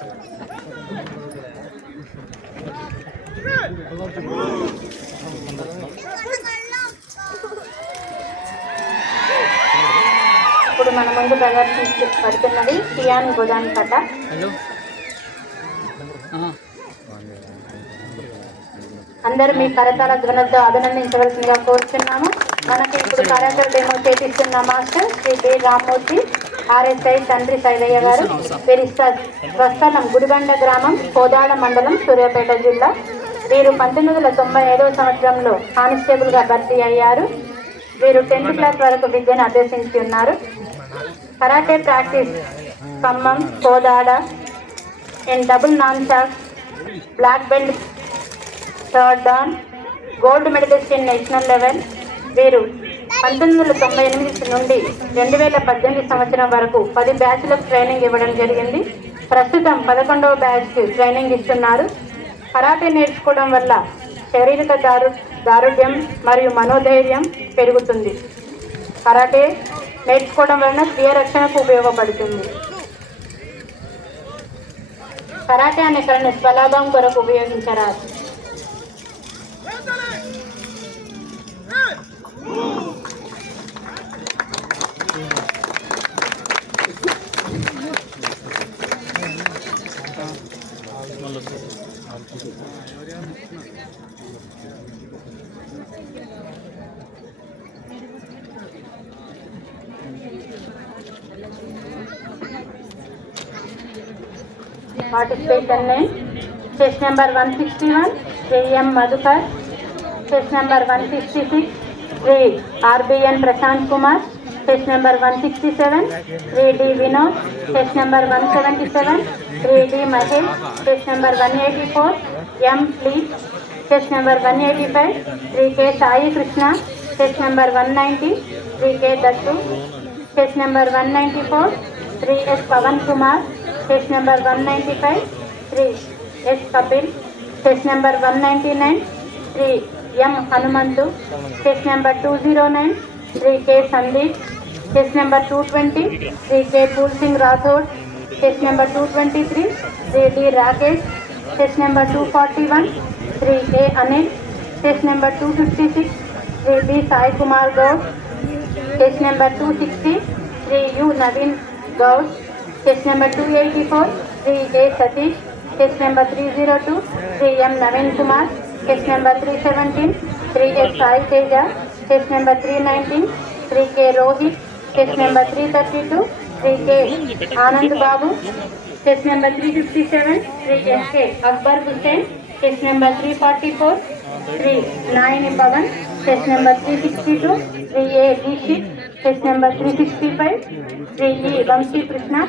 ఇప్పుడు మన ముందు ప్రదర్శించబడుతున్నది సియాన్ గోదాన్ కథ. అందరూ మీ కరతాల ధ్వనులతో అభినందించవలసిందిగా కోరుతున్నాము. మనకి ఇప్పుడు కార్యక్రమ డెమో చేపిస్తున్న master Shri B Rammurthy RSI తండ్రి శైలయ్య గారు. వీరి స్వస్థలం గుడిబండ గ్రామం, కోదాడ మండలం, సూర్యాపేట జిల్లా. వీరు 1995వ సంవత్సరంలో కానిస్టేబుల్గా భర్తీ అయ్యారు. వీరు 10th క్లాస్ వరకు విద్యను అభ్యసించి ఉన్నారు. Karate practice Khammam, Kodada and double nunchaku, black belt, third dan, gold medallist in national level. వీరు 1998 నుండి 2018 సంవత్సరం వరకు 10 బ్యాచ్లకు ట్రైనింగ్ ఇవ్వడం జరిగింది. ప్రస్తుతం 11వ బ్యాచ్కి ట్రైనింగ్ ఇస్తున్నారు. కరాటే నేర్చుకోవడం వల్ల శారీరక దారుఢ్యం మరియు మనోధైర్యం పెరుగుతుంది. కరాటే నేర్చుకోవడం వలన స్వీయ రక్షణకు ఉపయోగపడుతుంది. కరాటే అనే కళను స్వలాభం కొరకు ఉపయోగించరాదు. Participation name: chest number 161 J.M. Madhukar, chest number 166 Sri R.B.N. Prashant Kumar, chest number 167 Sri D. Vinod, chest number 177 Sri D. Mahesh, chest number 184 M. Lee, chest number 185 Sri K. Sai Krishna, chest number 190 Sri K. Dattu, chest number 194 Sri S. Pavan Kumar, chest number 195 Sri S. Kapil, chest number 199 Sri M. Hanumantu, chest number 209 Sri K. Sandeep, chest number 220 Sri K. Pool Singh Rathod, chest number 223 Sri D. Rakesh, chest number 241 Sri A. Anil, chest number 256 Sri B. Sai Kumar Gaur, chest number 260 Sri U. Naveen Gaur, chest number 284 Sri A. Satish, chest number 302 Sri M. Naveen Kumar, chest number 317 Sri S. Sai Teja, chest number 319 Sri K. Rohit, chest number 332 Sri K. Anand Babu, chest number 357 Sri S. K. Akbar Hussain, chest number 344 Sri Naini Pavan, chest number 362 Sri A. Dishit, chest number 365 Sri E. Vamsi Krishna.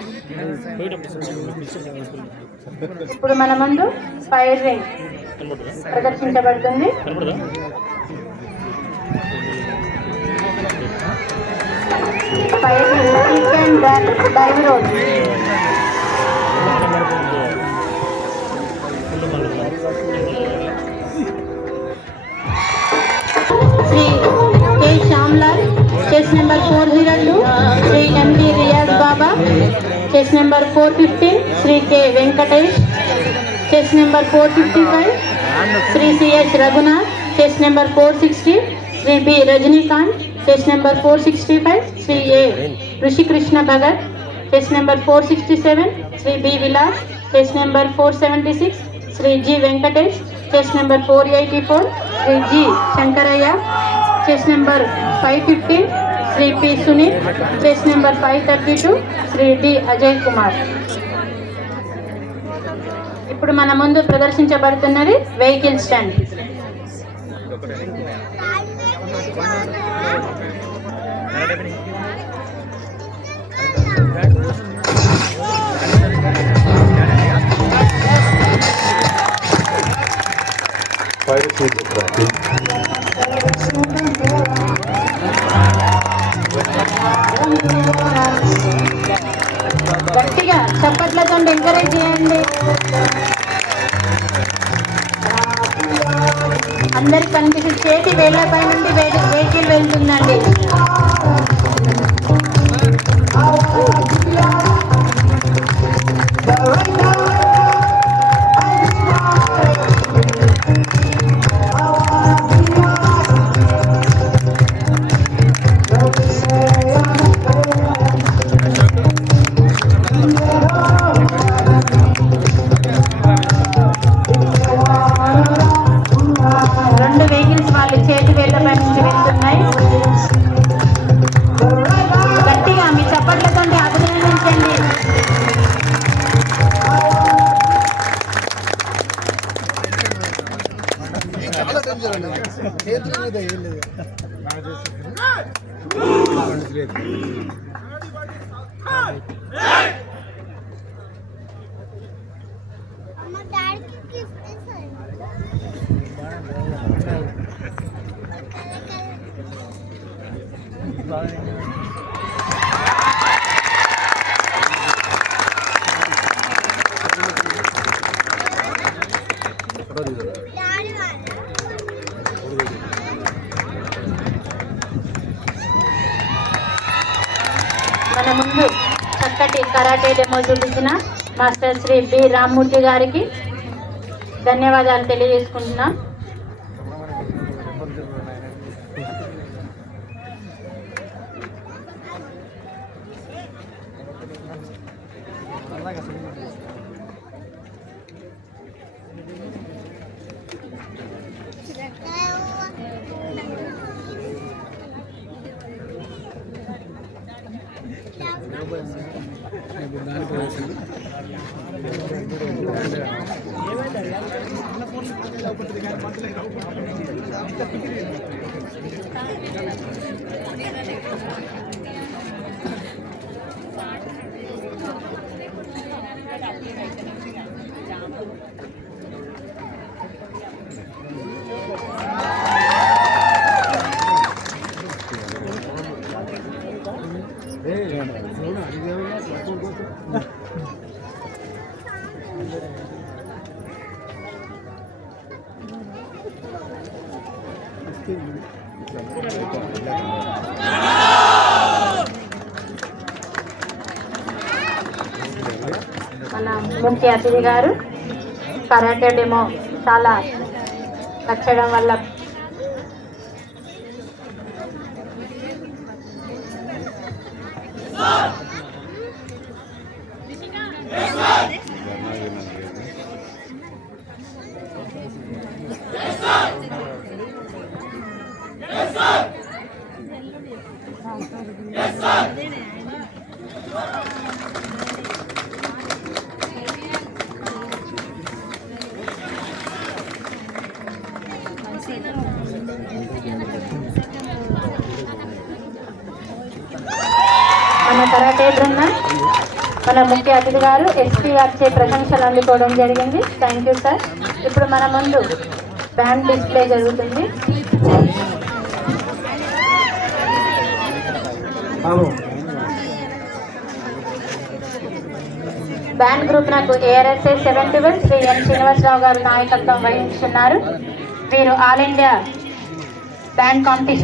ఇప్పుడు మన ముందు fire ring ప్రదర్శించబడుతుంది. Fire ring dive road. Shri K Shyamlal, chest number 402 Sri M.D. Riyaz Baba, chest number 415 Sri K. Venkatesh, chest number 455 Sri C.H. Raghunath, chest number 460 Sri B. Rajnikant, chest number 465 Sri A. Rishi Krishna Bhagat, chest number 467 Sri B. Vilas, chest number 476 Sri G. Venkatesh, chest number 484 Sri G. Shankaraya, chest number 515 Sri P. Sunil, chest number 532 Sri D. Ajay Kumar. ఇప్పుడు మన ముందు ప్రదర్శించబడుతున్నది vehicle stand. గట్టిగా చప్పట్లతో encourage చేయండి. అందరికి కనిపిస్తుంది. చేతి వేళ్లపై నుండి వెహికల్ వెళ్తుందండి. The right now ముందు చక్కటి కరాటే డెమో చూపించిన మాస్టర్ శ్రీ బి రామ్మూర్తి గారికి ధన్యవాదాలు తెలియజేసుకుంటున్నా. మన ముఖ్య అతిథి గారు కరాటే డెమో చాలా నచ్చడం వల్ల మన కరాటే బృందం మన ముఖ్య అతిథి గారు ఎస్పీ గారిచే ప్రశంసలు అందుకోవడం జరిగింది. Thank you sir. ఇప్పుడు మన ముందు బ్యాండ్ డిస్ప్లే జరుగుతుంది. బ్యాండ్ గ్రూప్ నాకు ARSA 71 శ్రీ ఎన్ శ్రీనివాసరావు గారు నాయకత్వం వహించున్నారు. వీరు ఆల్ ఇండియా బ్యాండ్ కాంపిటీషన్